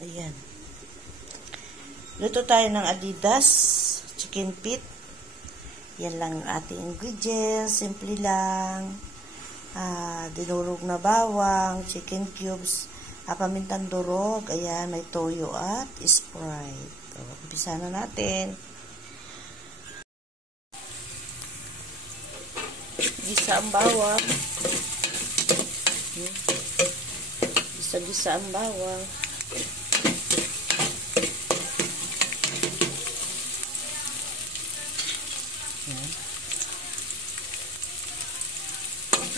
Ayan. Luto tayo ng Adidas chicken feet. Yan lang ang ating ingredients. Simple lang. Dinurog na bawang, chicken cubes, pamintang durog. Ayan, may toyo at Sprite. So, umpisa na natin. Gisa ang bawang. Gisa-gisa ang bawang.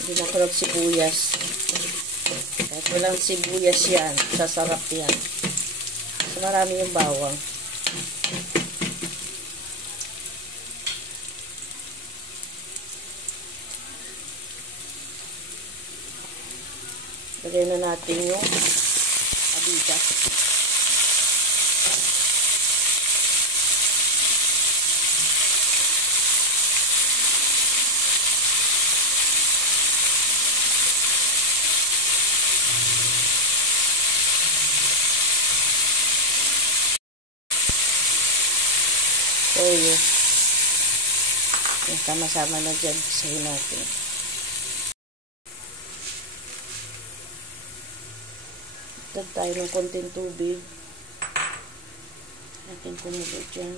Hindi na ko ng sibuyas. Kahit walang sibuyas yan, sasarap yan. So, marami yung bawang. Lagay na natin yung Adidas. Toyo. Sama-sama na dyan. Sahin natin. Tag tayo ng konting tubig. Natin kumulo dyan.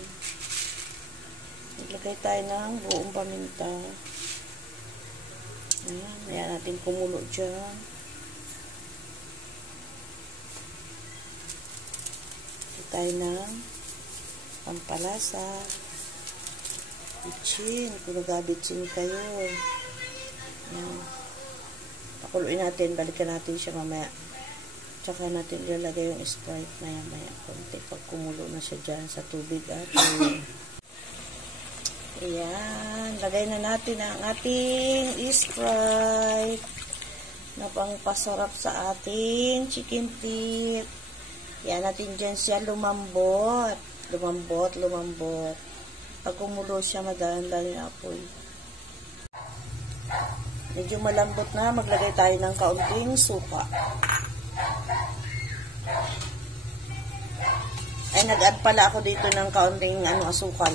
Naglagay tayo ng buong paminta. Ayan. Ayan natin kumulo dyan. Naglagay tayo ng pampalasa. Bitsin. Kung nagabitsin kayo. Ayan. Pakuluin natin. Balikan natin siya mamaya. Tsaka natin ilalagay yung Sprite maya-maya. Konti pag kumulo na siya dyan sa tubig at ayan. Lagay na natin ang ating Sprite na pangpasarap sa ating chicken feet. Yan natin dyan siya lumambot. Lumambot. Pag kumulo siya, madahan-dahan yung apoy. Medyo malambot na, maglagay tayo ng kaunting suka. Ay, nag-add pala ako dito ng kaunting asukal.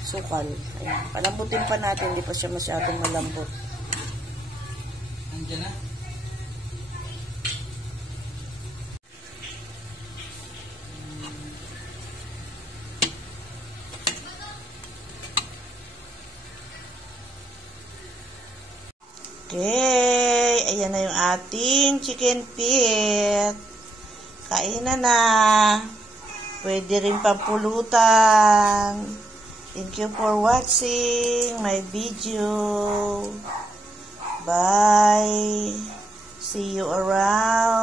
Sukal. Ayan. Palambutin pa natin, hindi pa siya masyadong malambot. Andiyan na. Okay, ayan na yung ating chicken feet. Kainan na. Pwede rin pampulutan. Thank you for watching my video. Bye. See you around.